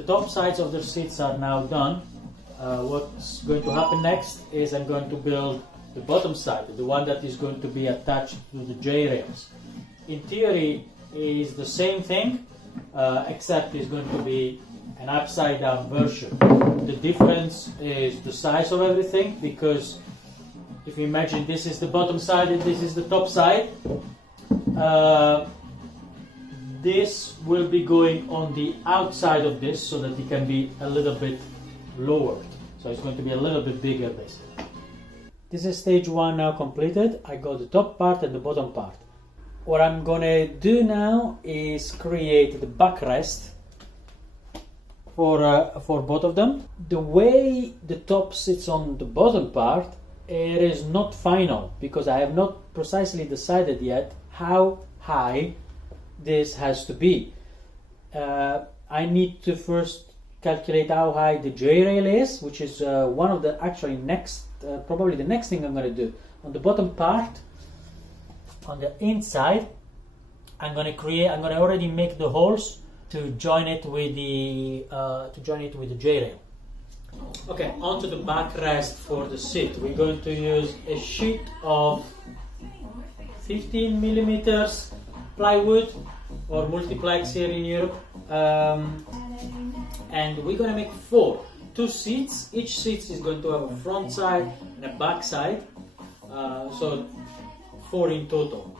the top sides of the seats are now done. What's going to happen next is I'm going to build the bottom side, the one that is going to be attached to the J-rails. In theory, is the same thing, except it's going to be an upside down version. The difference is the size of everything, because if you imagine this is the bottom side and this is the top side, this will be going on the outside of this so that it can be a little bit lowered. So it's going to be a little bit bigger basically. This is stage one now completed. I got the top part and the bottom part. What I'm gonna do now is create the backrest for both of them. The way the top sits on the bottom part, it is not final because I have not precisely decided yet how high this has to be. I need to first calculate how high the J-rail is, which is one of the actually next, probably the next thing I'm going to do. On the bottom part, on the inside, I'm going to already make the holes to join it with the J-rail. Okay, onto the backrest for the seat. We're going to use a sheet of 15 millimeters plywood or multiplex here in Europe, and we're going to make two seats. Each seat is going to have a front side and a back side, so 4 in total.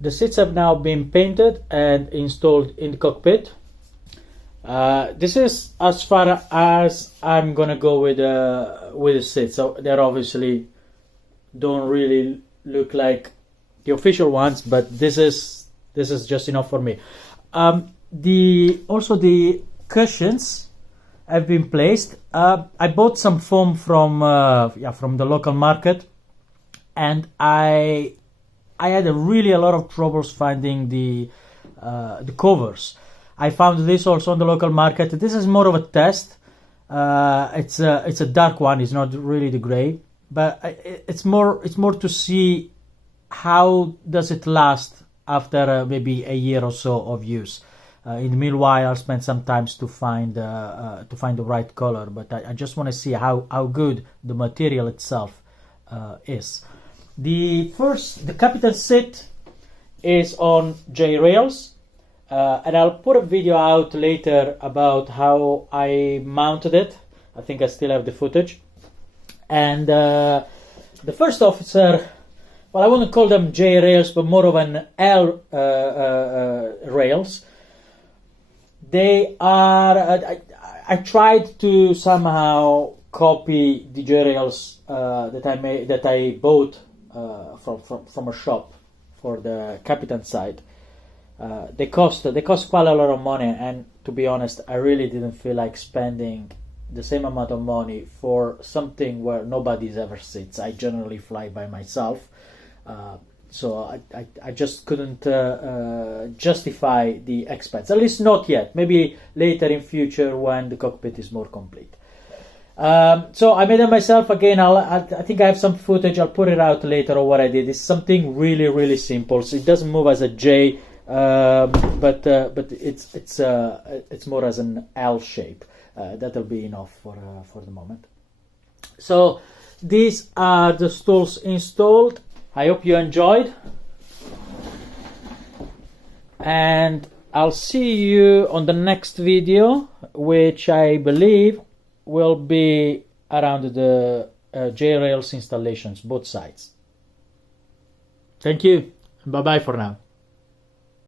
The seats have now been painted and installed in the cockpit. This is as far as I'm gonna go with the seats. So they're obviously don't really look like the official ones, but this is just enough for me. The cushions have been placed. I bought some foam from the local market, and I had a lot of troubles finding the covers. I found this also on the local market. This is more of a test. It's a dark one. It's not really the gray, but it's more to see how does it last after maybe a year or so of use. In the meanwhile, I'll spend some time to find the right color. But I just want to see how good the material itself is. The captain seat is on J rails, and I'll put a video out later about how I mounted it. I think I still have the footage. And the first officer, well, I wouldn't call them J rails, but more of an L rails. They are. I tried to somehow copy the J rails that I bought from a shop for the Captain side. They cost quite a lot of money, and to be honest, I really didn't feel like spending the same amount of money for something where nobody's ever sits. I generally fly by myself, so I just couldn't justify the expense, at least not yet. Maybe later in future when the cockpit is more complete. So I made it myself again. I think I have some footage. I'll put it out later of what I did. It's something really simple. So it doesn't move as a J, but it's more as an L shape. That'll be enough for the moment. So these are the stools installed. I hope you enjoyed, and I'll see you on the next video, which I believe will be around the J rails installations, both sides. Thank you. Bye bye for now.